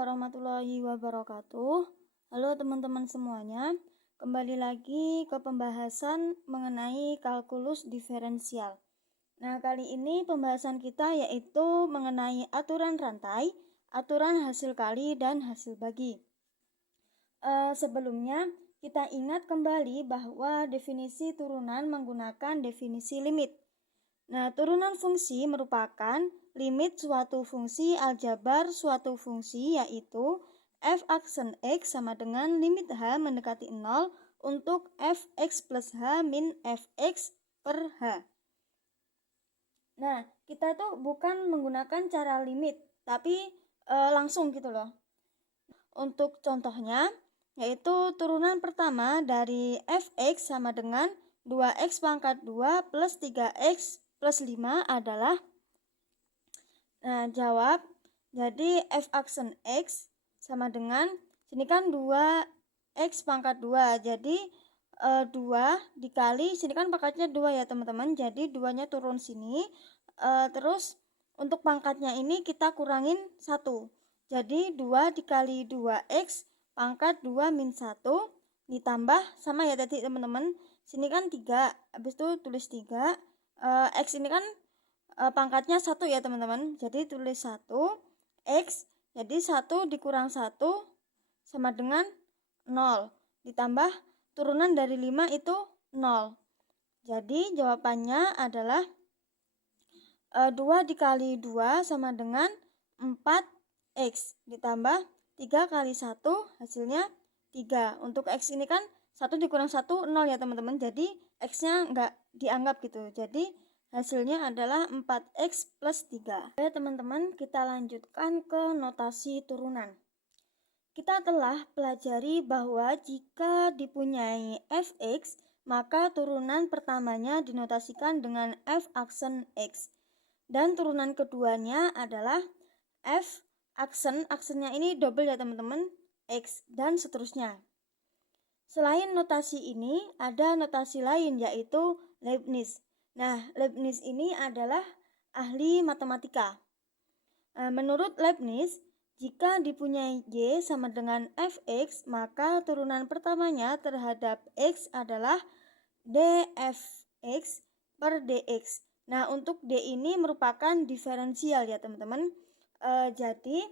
warahmatullahi wabarakatuh. Halo teman-teman semuanya, kembali lagi ke pembahasan mengenai kalkulus diferensial. Nah, kali ini pembahasan kita yaitu mengenai aturan rantai, aturan hasil kali, dan hasil bagi. Sebelumnya, kita ingat kembali bahwa definisi turunan menggunakan definisi limit. Nah, turunan fungsi merupakan limit suatu fungsi aljabar suatu fungsi yaitu f aksen x sama dengan limit h mendekati 0 untuk fx plus h min fx per h. Nah, kita tuh bukan menggunakan cara limit, tapi langsung gitu loh. Untuk contohnya, yaitu turunan pertama dari fx sama dengan 2x pangkat 2 plus 3x plus 5 adalah, jawab, jadi f aksen x sama dengan, sini kan 2x pangkat 2, jadi 2 dikali, sini kan pangkatnya 2 ya teman-teman, jadi 2-nya turun sini, terus untuk pangkatnya ini kita kurangin 1, jadi 2 dikali 2x pangkat 2 min 1 ditambah, sama ya tadi teman-teman, sini kan 3, habis itu tulis 3, x ini kan pangkatnya 1 ya teman-teman, jadi tulis 1, x, jadi 1 dikurang 1 sama dengan 0, ditambah turunan dari 5 itu 0. Jadi jawabannya adalah 2 dikali 2 sama dengan 4x, ditambah 3 kali 1 hasilnya 3. Untuk x ini kan 1 dikurang 1, 0 ya teman-teman, jadi x-nya nggak dianggap gitu, jadi hasilnya adalah 4x plus 3. Oke teman-teman, kita lanjutkan ke notasi turunan. Kita telah pelajari bahwa jika dipunyai fx, maka turunan pertamanya dinotasikan dengan f aksen x. Dan turunan keduanya adalah f aksennya ini double ya teman-teman, x, dan seterusnya. Selain notasi ini, ada notasi lain yaitu Leibniz. Nah, Leibniz ini adalah ahli matematika. Menurut Leibniz, jika dipunyai y sama dengan fx, maka turunan pertamanya terhadap x adalah dfx per dx. Nah, untuk d ini merupakan diferensial ya teman-teman. Jadi,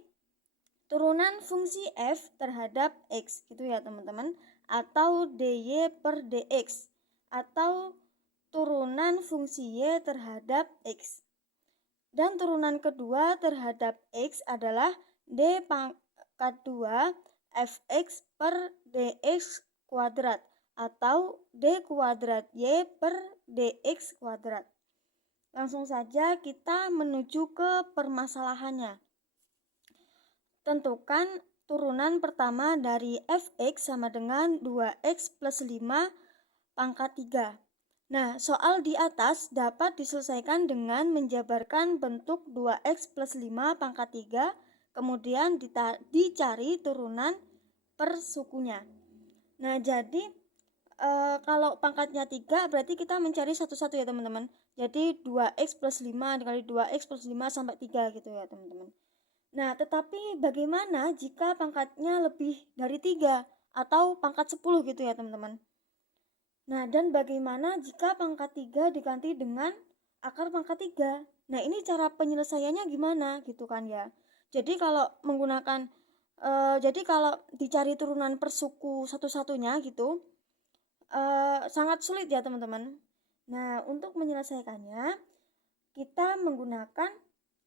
turunan fungsi f terhadap x gitu ya teman-teman, atau dy per dx, atau turunan fungsi y terhadap x. Dan turunan kedua terhadap x adalah d pangkat 2 fx per dx kuadrat, atau d kuadrat y per dx kuadrat. Langsung saja kita menuju ke permasalahannya. Tentukan turunan pertama dari fx sama dengan 2x plus 5 pangkat 3. Nah, soal di atas dapat diselesaikan dengan menjabarkan bentuk 2x plus 5 pangkat 3, kemudian dicari turunan per sukunya. Nah, jadi kalau pangkatnya 3 berarti kita mencari satu-satu ya teman-teman. Jadi 2x plus 5 dikali 2x plus 5 sampai 3 gitu ya teman-teman. Nah, tetapi bagaimana jika pangkatnya lebih dari 3 atau pangkat 10 gitu ya teman-teman. Nah, dan bagaimana jika pangkat 3 diganti dengan akar pangkat 3? Nah, ini cara penyelesaiannya gimana gitu kan ya. Jadi kalau menggunakan kalau dicari turunan per suku satu-satunya gitu sangat sulit ya teman-teman. Nah, untuk menyelesaikannya kita menggunakan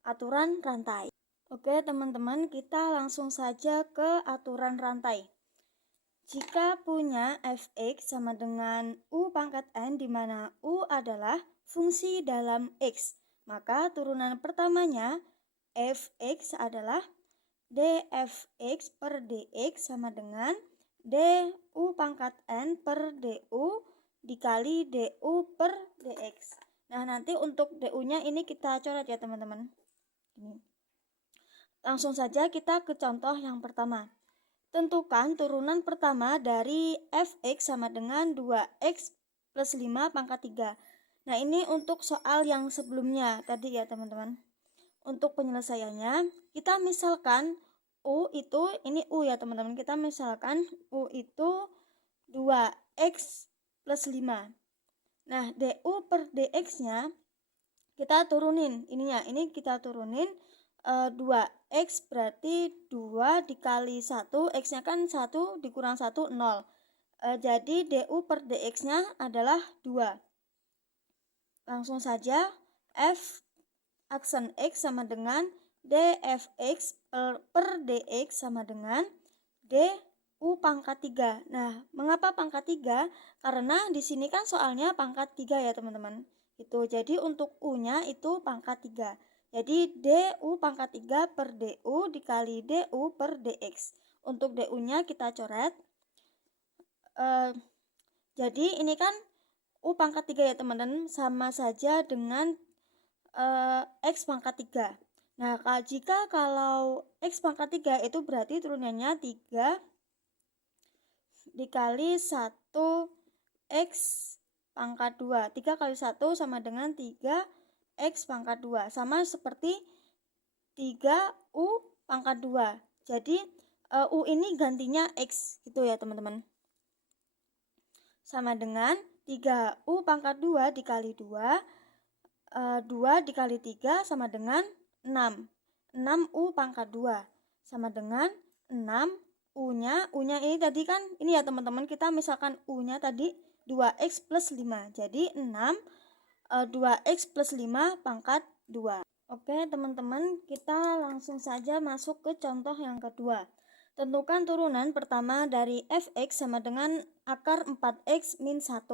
aturan rantai. Oke teman-teman, kita langsung saja ke aturan rantai. Jika punya fx sama dengan u pangkat n di mana u adalah fungsi dalam x, maka turunan pertamanya fx adalah dfx per dx sama dengan du pangkat n per du dikali du per dx. Nah, nanti untuk du-nya ini kita coret ya teman-teman. Langsung saja kita ke contoh yang pertama. Tentukan turunan pertama dari fx sama dengan 2x plus 5 pangkat 3. Nah, ini untuk soal yang sebelumnya tadi ya teman-teman. Untuk penyelesaiannya, kita misalkan U itu, ini U ya teman-teman, kita misalkan U itu 2X plus 5. Nah, DU per DX-nya kita turunin ininya, ini kita turunin 2X berarti 2 dikali 1, X-nya kan 1 dikurang 1, 0. Jadi DU per DX-nya adalah 2. Langsung saja, F aksen X sama dengan dfx per dx sama dengan du pangkat 3. Nah, mengapa pangkat 3? Karena di sini kan soalnya pangkat 3 ya teman-teman. Itu. Jadi untuk U-nya itu pangkat 3. Jadi du pangkat 3 per du dikali du per dx. Untuk du-nya kita coret. Jadi ini kan U pangkat 3 ya teman-teman, sama saja dengan X pangkat 3. Nah, jika kalau X pangkat 3 itu berarti turunannya 3 dikali 1 X pangkat 2. 3 kali 1 sama dengan 3 X pangkat 2. Sama seperti 3 U pangkat 2. Jadi U ini gantinya X gitu ya teman-teman. Sama dengan 3 U pangkat 2 dikali 2. 2 dikali 3 sama dengan 6. 6U pangkat 2 sama dengan 6 U-nya ini tadi kan, ini ya teman-teman, kita misalkan U-nya tadi 2X plus 5. Jadi 6 2X plus 5 pangkat 2. Oke teman-teman, kita langsung saja masuk ke contoh yang kedua. Tentukan turunan pertama dari fx sama dengan akar 4x min 1.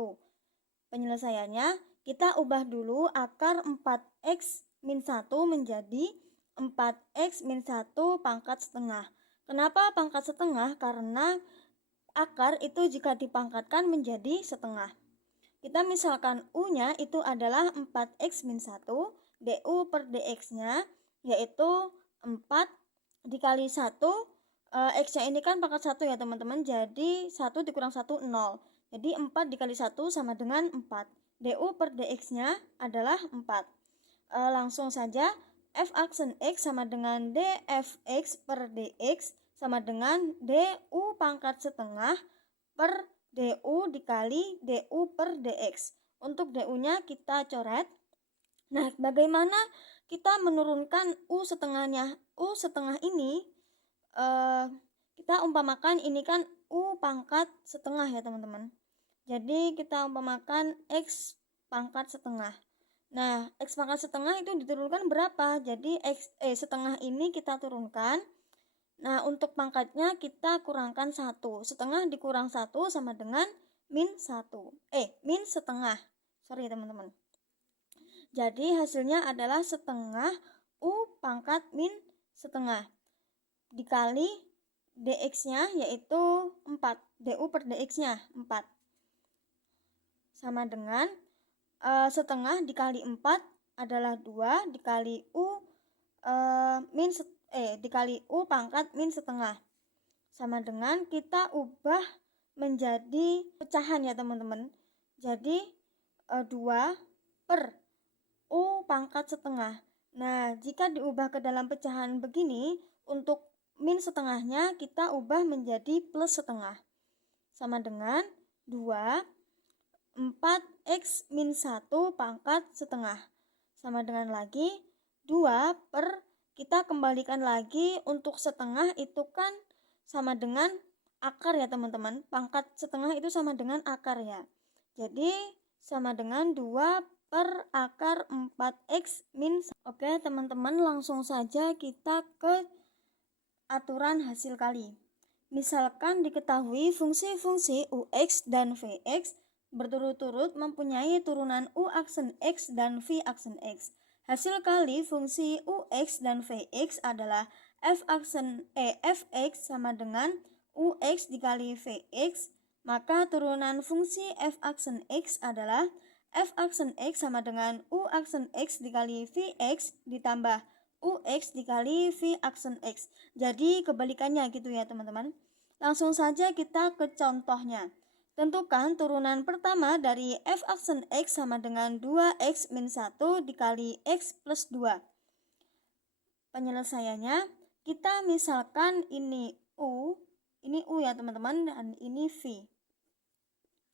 Penyelesaiannya, kita ubah dulu akar 4x min 1 menjadi 4x min 1 pangkat setengah. Kenapa pangkat setengah? Karena akar itu jika dipangkatkan menjadi setengah. Kita misalkan U-nya itu adalah 4x min 1, du per dx-nya yaitu 4 dikali 1, x-nya ini kan pangkat 1 ya teman-teman, jadi 1 dikurang 1, 0. Jadi 4 dikali 1 sama dengan 4. Du per dx-nya adalah 4. Langsung saja, f aksen x sama dengan dfx per dx sama dengan du pangkat setengah per du dikali du per dx. Untuk du-nya kita coret. Nah, bagaimana kita menurunkan u setengahnya? U setengah ini kita umpamakan ini kan u pangkat setengah ya teman-teman. Jadi kita umpamakan x pangkat setengah. Nah, x pangkat setengah itu diturunkan berapa? Jadi setengah ini kita turunkan. Nah, untuk pangkatnya kita kurangkan 1. Setengah dikurang 1 sama dengan min 1. Min setengah. Sorry teman-teman. Jadi hasilnya adalah setengah u pangkat min setengah dikali dx-nya yaitu 4. Du per dx-nya 4. Sama dengan setengah dikali 4 adalah 2 dikali u dikali u pangkat min setengah. Sama dengan kita ubah menjadi pecahan ya teman-teman. Jadi 2 per u pangkat setengah. Nah, jika diubah ke dalam pecahan begini, untuk min setengahnya kita ubah menjadi plus setengah. Sama dengan 2 4x min 1 pangkat setengah. Sama dengan lagi 2 per, kita kembalikan lagi, untuk setengah itu kan sama dengan akar ya teman-teman. Pangkat setengah itu sama dengan akar ya. Jadi sama dengan 2 per akar 4x min 1. Oke teman-teman, langsung saja kita ke aturan hasil kali. Misalkan diketahui fungsi-fungsi ux dan vx berturut-turut mempunyai turunan u aksen x dan v aksen x. Hasil kali fungsi ux dan vx adalah fx sama dengan ux dikali vx, maka turunan fungsi f aksen x adalah f aksen x sama dengan u aksen x dikali vx ditambah ux dikali v aksen x. Jadi kebalikannya gitu ya teman-teman. Langsung saja kita ke contohnya. Tentukan turunan pertama dari f aksen x sama dengan 2x min 1 dikali x plus 2. Penyelesaiannya, Kita misalkan ini U ya teman-teman, dan ini V.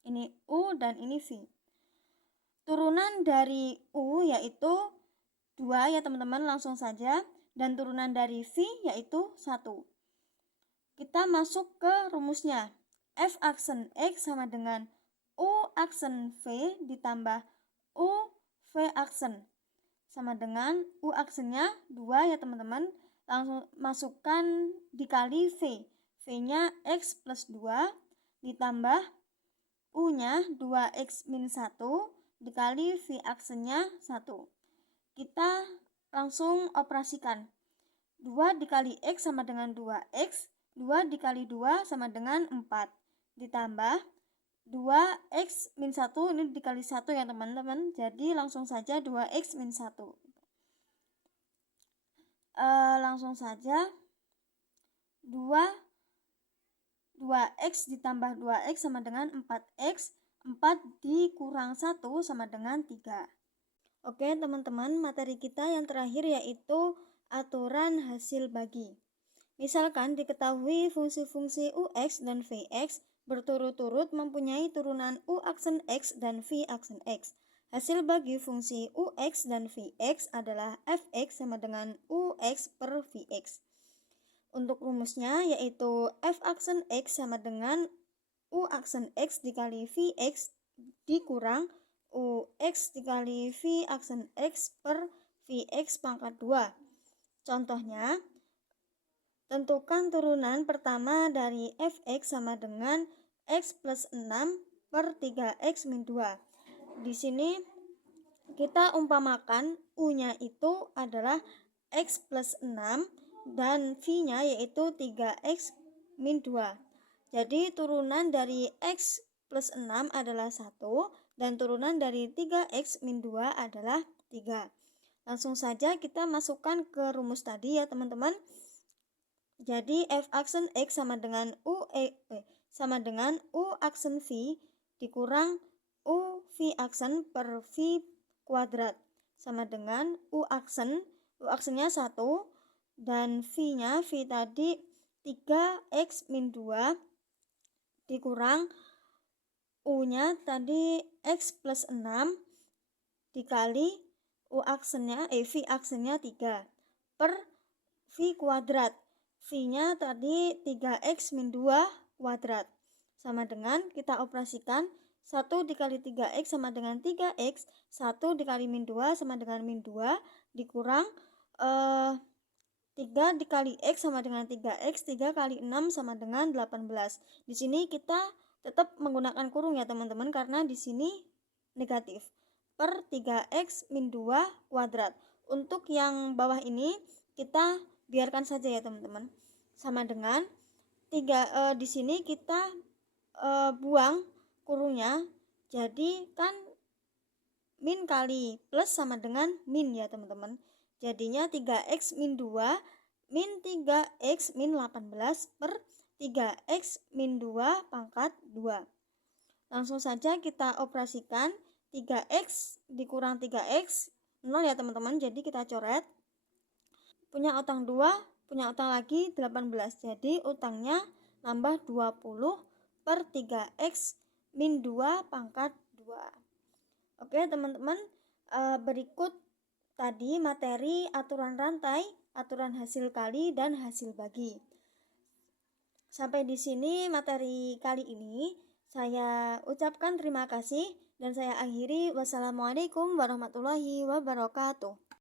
Ini U dan ini V. Turunan dari U yaitu 2 ya teman-teman, langsung saja. Dan turunan dari V yaitu 1. Kita masuk ke rumusnya. F aksen X sama dengan U aksen V ditambah U V aksen. Sama dengan U aksennya 2 ya teman-teman. Langsung masukkan dikali V. V-nya X plus 2 ditambah U-nya 2X min 1 dikali V aksennya 1. Kita langsung operasikan. 2 dikali X sama dengan 2X. 2 dikali 2 sama dengan 4. Ditambah 2X min 1 ini dikali 1 ya teman-teman. Jadi langsung saja 2X min 1. Langsung saja 2x ditambah 2x sama dengan 4x. 4 dikurang 1 sama dengan 3. Oke teman-teman, materi kita yang terakhir yaitu aturan hasil bagi. Misalkan diketahui fungsi-fungsi ux dan vx berturut-turut mempunyai turunan u aksen x dan v aksen x. Hasil bagi fungsi ux dan vx adalah fx sama dengan ux per vx. Untuk rumusnya yaitu f aksen x sama dengan u aksen x dikali vx dikurang ux dikali v aksen x per vx pangkat 2. Contohnya, tentukan turunan pertama dari fx sama dengan x plus 6 per 3x min 2. Di sini kita umpamakan u-nya itu adalah x plus 6 dan v-nya yaitu 3x min 2. Jadi turunan dari x plus 6 adalah 1 dan turunan dari 3x min 2 adalah 3. Langsung saja kita masukkan ke rumus tadi ya teman-teman. Jadi f aksen x sama dengan u aksen v dikurang u v aksen per v kuadrat sama dengan u aksennya 1 dan v-nya v tadi 3x min 2 dikurang u-nya tadi x plus 6 dikali v aksennya 3 per v kuadrat. V-nya tadi 3x min 2 kuadrat sama dengan kita operasikan 1 dikali 3x sama dengan 3x, 1 dikali min 2 sama dengan min 2 dikurang 3 dikali x sama dengan 3x, 3 kali 6 sama dengan 18. Di sini kita tetap menggunakan kurung ya teman-teman karena di sini negatif. Per 3x min 2 kuadrat. Untuk yang bawah ini kita biarkan saja ya teman-teman. Sama dengan 3 di sini kita buang kurungnya. Jadi kan min kali plus sama dengan min ya teman-teman. Jadinya 3x min 2 min 3x min 18 per 3x min 2 pangkat 2. Langsung saja kita operasikan 3x dikurang 3x 0 ya teman-teman. Jadi kita coret. Punya utang 2, punya utang lagi 18. Jadi utangnya nambah 20 per 3x min 2 pangkat 2. Oke teman-teman, berikut tadi materi aturan rantai, aturan hasil kali, dan hasil bagi. Sampai di sini materi kali ini. Saya ucapkan terima kasih dan saya akhiri. Wassalamualaikum warahmatullahi wabarakatuh.